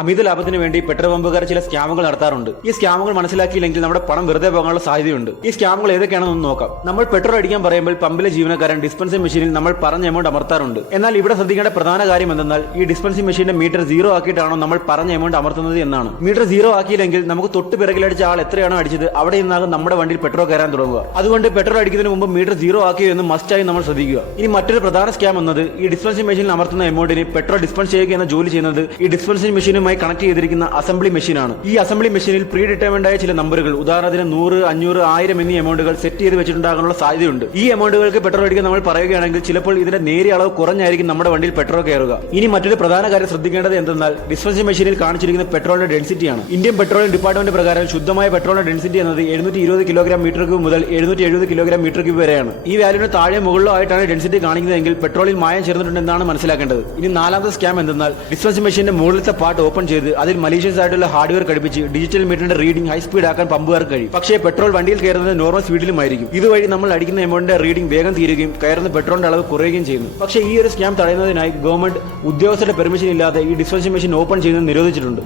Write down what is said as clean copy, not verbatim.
അമിത ലാഭത്തിന് വേണ്ടി പെട്രോൾ പമ്പുകാർ ചില സ്കാമുകൾ നടത്താറുണ്ട്. ഈ സ്കാമുകൾ മനസ്സിലാക്കിയില്ലെങ്കിൽ നമ്മുടെ പണം വെറുതെ പോകാനുള്ള സാധ്യതയുണ്ട്. ഈ സ്കാമുകൾ ഏതൊക്കെയാണെന്ന് നോക്കാം. നമ്മൾ പെട്രോൾ അടിക്കാൻ പറയുമ്പോൾ പമ്പിലെ ജീവനക്കാരൻ ഡിസ്പെൻസിംഗ് മെഷീനിൽ നമ്മൾ പറഞ്ഞ എമൗണ്ട് അമർത്താറുണ്ട്. എന്നാൽ ഇവിടെ ശ്രദ്ധിക്കേണ്ട പ്രധാന കാര്യം എന്തെന്നാൽ ഈ ഡിസ്പെൻസിംഗ് മെഷീന്റെ മീറ്റർ സീറോ ആക്കിയിട്ടാണോ നമ്മൾ പറഞ്ഞ എമൗണ്ട് അമർത്തുന്നത് എന്നാണ്. മീറ്റർ സീറോ ആക്കിയില്ലെങ്കിൽ നമുക്ക് തൊട്ട് പിറകിലടിച്ച ആൾ എത്രയാണോ അടിച്ചത് അവിടെ നിന്നാകും നമ്മുടെ വണ്ടിയിൽ പെട്രോൾ കയറാൻ തുടങ്ങുക. അതുകൊണ്ട് പെട്രോൾ അടിക്കുന്നതിന് മുമ്പ് മീറ്റർ സീറോ ആക്കിയോ എന്ന് മസ്റ്റായി നമ്മൾ ശ്രദ്ധിക്കുക. ഇനി മറ്റൊരു പ്രധാന സ്കാം എന്നത് ഈ ഡിസ്പെൻസിംഗ് മെഷീനിൽ അമർത്തുന്ന എമൗണ്ടിന് പെട്രോൾ ഡിസ്പെൻസ് ചെയ്യുക എന്ന ജോലി ചെയ്യുന്നത് ഈ ഡിസ്പെൻസിംഗ് മെഷീനുമായി കണക്ട് ചെയ്തിരിക്കുന്ന അസംബ്ലി മെഷീനാണ്. ഈ അസംബ്ലി മെഷീനിൽ പ്രീ ഡിറ്റർമിൻഡ് ആയ ചില നമ്പറുകൾ, ഉദാഹരണത്തിന് 100, 500, 1000 എന്നീ എമൗണ്ടുകൾ സെറ്റ് ചെയ്ത് വെച്ചിട്ടുണ്ടാകാനുള്ള സാധ്യതയുണ്ട്. ഈ എമൗണ്ടുകൾക്ക് പെട്രോൾ അടിക്കാൻ നമ്മൾ പറയുകയാണെങ്കിൽ ചിലപ്പോൾ ഇതിന്റെ നേരിയ അളവ് കുറഞ്ഞായിരിക്കും നമ്മുടെ വണ്ടിയിൽ പെട്രോൾ കയറുക. ഇനി മറ്റൊരു പ്രധാന കാര്യം ശ്രദ്ധിക്കേണ്ടത് എന്തെന്നാൽ ഡിസ്പെൻസിംഗ് മെഷീനിൽ കാണിച്ചിരിക്കുന്ന പെട്രോളിന്റെ ഡെൻസിറ്റിയാണ്. ഇന്ത്യൻ പെട്രോളിയം ഡിപ്പാർട്ട്മെന്റ് പ്രകാരം ശുദ്ധമായ പെട്രോളിന്റെ ഡെൻസിറ്റി എന്നത് 720 കിലോഗ്രാം മീറ്റർ ക്യൂബ് മുതൽ 770 കിലോഗ്രാം മീറ്റർ ക്യൂബ് വരെയാണ്. ഈ വാല്യൂവിന് താഴെ മുകളിലോ ആയിട്ടാണ് ഡെൻസിറ്റി കാണിക്കുന്നതെങ്കിൽ പെട്രോളിൽ മായം ചേർന്നിട്ടുണ്ടെന്നാണ് മനസ്സിലാക്കേണ്ടത്. ഇനി നാലാമത്തെ സ്കാം എന്തെന്നാൽ ഡിസ്പെൻസിംഗ് മെഷീന്റെ മുകളിലത്തെ പാർട്ട് ഓപ്പൺ ചെയ്ത് അതിൽ മലീഷ്യസ് ആയിട്ടുള്ള ഹാർഡ്വെയർ ഘടിപ്പിച്ച് ഡിജിറ്റൽ മീറ്ററിന്റെ റീഡിംഗ് ഹൈ സ്പീഡ് ആക്കാൻ പമ്പുകാർക്ക് കഴിയും. പക്ഷേ പെട്രോൾ വണ്ടിയിൽ കയറുന്നത് നോർമൽ സ്പീഡിലുമായിരിക്കും. ഇതുവഴി നമ്മൾ അടിക്കുന്ന എമൗണ്ടിന്റെ റീഡിംഗ് വേഗം തീരുകയും കയറുന്ന പെട്രോളിന്റെ അളവ് കുറയുകയും ചെയ്യുന്നു. പക്ഷേ ഈ ഒരു സ്കാം തടയുന്നതിനായി ഗവൺമെന്റ് ഉദ്യോഗസ്ഥരുടെ പെർമിഷൻ ഇല്ലാതെ ഈ ഡിസ്പെൻസിംഗ് മെഷീൻ ഓപ്പൺ ചെയ്യുന്നത് നിരോധിച്ചിട്ടുണ്ട്.